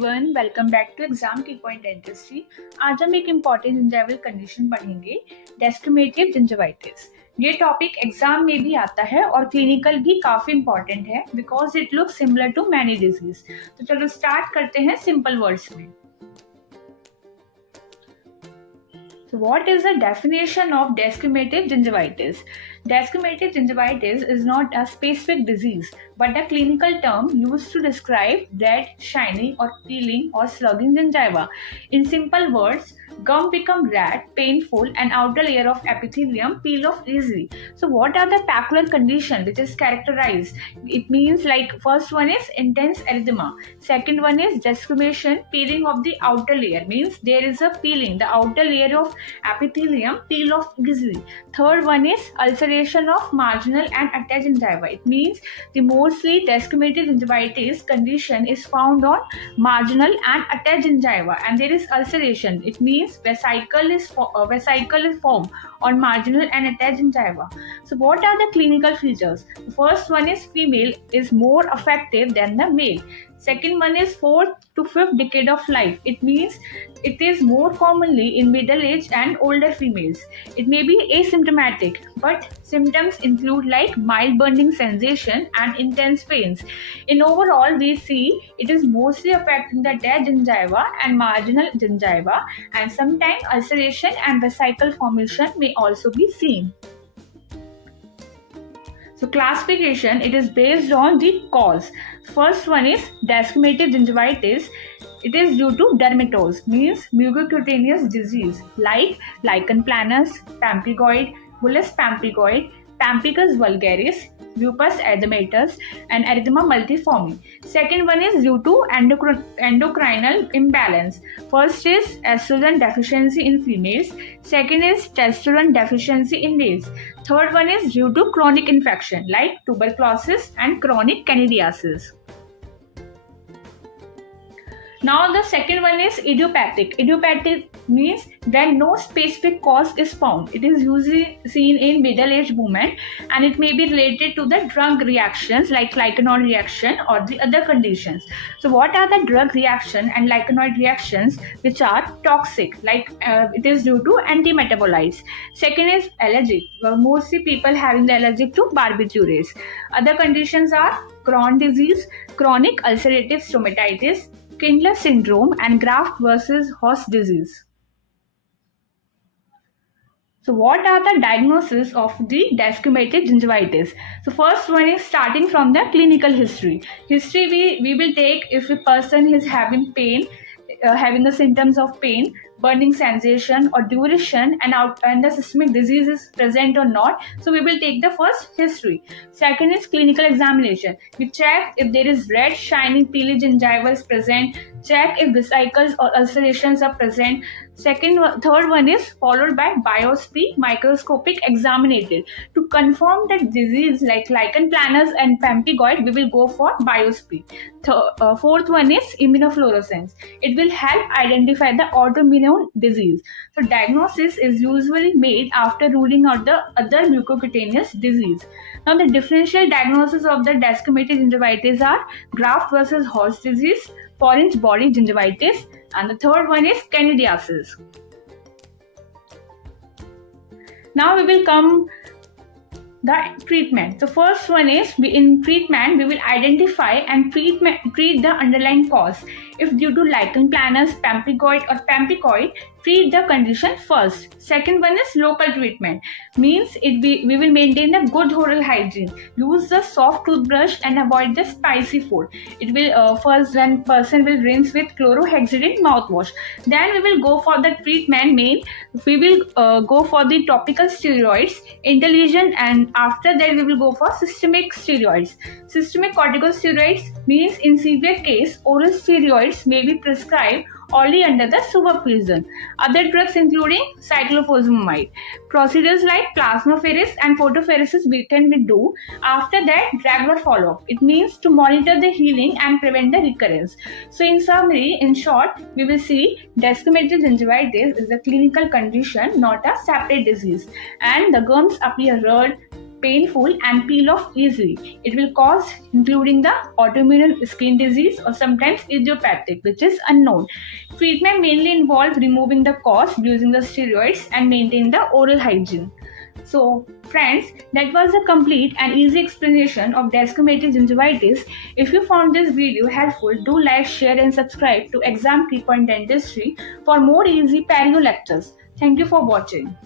One welcome back to exam key point dentistry. आज हम एक इम्पॉर्टेंट जिंजाइवल कंडीशन पढ़ेंगे, डेस्क्वामेटिव जिंजिविटिस। ये टॉपिक एग्जाम में भी आता है और क्लिनिकल भी काफी इम्पोर्टेंट है because it looks similar to many disease. तो चलो स्टार्ट करते हैं सिंपल वर्ड्स में। So what is the definition of desquamative gingivitis? Desquamative gingivitis is not a specific disease, but a clinical term used to describe red, shiny or peeling or slugging gingiva. In simple words, gum become red, painful and outer layer of epithelium peel off easily. So what are the papular condition which is characterized? It means like first one is intense erythema. Second one is desquamation, peeling of the outer layer, means there is a peeling, the outer layer of epithelium peel off easily. Third one is ulceration of marginal and attached gingiva. It means the mostly desquamative gingivitis condition is found on marginal and attached gingiva, and there is ulceration. It means vesicle is formed on marginal and attached gingiva. So what are the clinical features? The first one is female is more effective than the male. Second one is 4th to 5th decade of life. It means it is more commonly in middle age and older females. It may be asymptomatic, but symptoms include like mild burning sensation and intense pains. In overall, we see it is mostly affecting the attached gingiva and marginal gingiva, and sometimes ulceration and vesicle formation may also be seen. So classification, it is based on the cause. First one is desquamative gingivitis. It is due to dermatose, means mucocutaneous disease like lichen planus, pemphigoid, bullous pemphigoid, pemphigus vulgaris, lupus erythematosus, and erythema multiforme. Second one is due to endocrinal imbalance. First is estrogen deficiency in females. Second is testosterone deficiency in males. Third one is due to chronic infection like tuberculosis and chronic candidiasis. Now the second one is idiopathic. Idiopathic means when no specific cause is found. It is usually seen in middle-aged women, and it may be related to the drug reactions like lichenoid reaction or the other conditions. So what are the drug reaction and lichenoid reactions which are toxic? Like it is due to antimetabolites. Second is allergic. Mostly people having the allergic to barbiturates. Other conditions are Crohn's disease, chronic ulcerative stomatitis, Kindler syndrome, and graft versus host disease. So what are the diagnoses of the desquamative gingivitis? So first one is starting from the clinical history. History we will take if a person is having pain, having the symptoms of pain, burning sensation or duration, and the systemic disease is present or not. So we will take the first history. Second is clinical examination. We check if there is red, shiny, peely gingiva is present. Check if vesicles or ulcerations are present. Third one is followed by biopsy, microscopic examination. To confirm that disease like lichen planus and pemphigoid, we will go for biopsy. Fourth one is immunofluorescence. It will help identify the autoimmune disease. So diagnosis is usually made after ruling out the other mucocutaneous disease. Now the differential diagnosis of the desquamative gingivitis are graft versus host disease, 4-inch body gingivitis, and the third one is candidiasis. Now we will come the treatment. So first one is in treatment we will identify and treat the underlying cause. If due to lichen planus, pemphigoid or pemphigoid, treat the condition first. Second one is local treatment, means we will maintain a good oral hygiene. Use the soft toothbrush and avoid the spicy food. It will first when person will rinse with chlorhexidine mouthwash. Then we will go for the treatment main. We will go for the topical steroids, interlesion, and after that we will go for systemic steroids. Systemic corticosteroids means in severe case oral steroids may be prescribed only under the supervision. Other drugs including cyclophosphamide. Procedures like plasmapheresis and photopheresis can be do. After that, regular follow-up. It means to monitor the healing and prevent the recurrence. So in summary, in short, we will see desquamative gingivitis is a clinical condition, not a separate disease. And the gums appear red, painful and peel off easily. It will cause including the autoimmune skin disease or sometimes idiopathic, which is unknown. Treatment mainly involves removing the cause, using the steroids and maintain the oral hygiene. So friends, that was a complete and easy explanation of desquamative gingivitis. If you found this video helpful, do like, share and subscribe to Exam Keeper in Dentistry for more easy perio lectures. Thank you for watching.